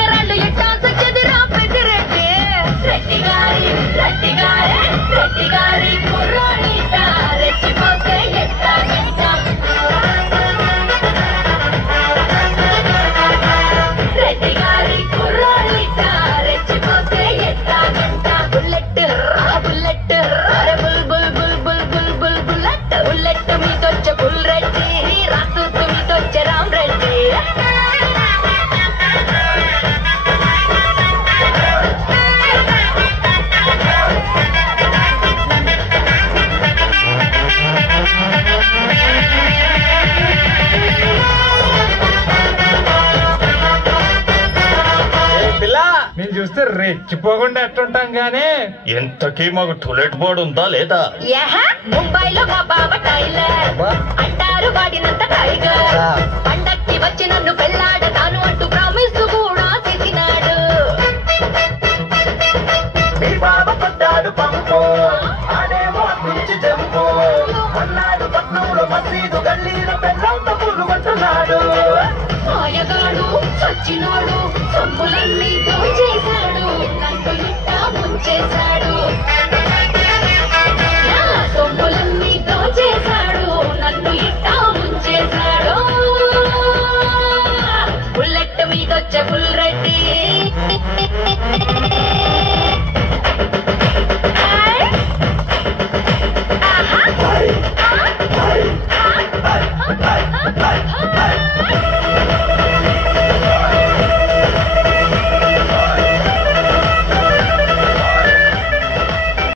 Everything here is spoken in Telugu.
ఎగరాళ్ళు ఎట్టాస చెదిరా పెద్దిరెడ్డి రెడ్డి గారి కుర్రాడిట రెచ్చిపోతే ఎట్టాగంట రెడ్డి గారి కుర్రాడిట రెచ్చిపోతే ఎట్టాగంట బుల్లెట్ అరే bull bull bull bull bull bull bullet bullet మీదొచ్చే బుల్ రెడ్డి రాతూతు మీదొచ్చే రామ్ రెడ్డి నేను చూస్తే రెచ్చిపోకుండా ఎట్టుంటాం గానీ ఎంతకీ మాకు టూలెట్ బోర్డు ఉందా లేదా? ముంబైలో మా బావ టైలర్ అంటారు వాడినంత టైగర్ పండక్కి వచ్చి నన్ను పెళ్ళాడతాను అంటూ ప్రామిస్ కూడా చేసినాడు మీ బావ కొట్టాడు పంపు ఆడేమో పిలిచి జంపు అన్నాడు పట్నంలో మసీదు గల్లీలో పెళ్ళంత పూలు కొట్టున్నాడు మాయగాడు చచ్చినాడు సొమ్ములన్నీ దోచేశాడు నన్ను ఇట్టా ముంచేశాడు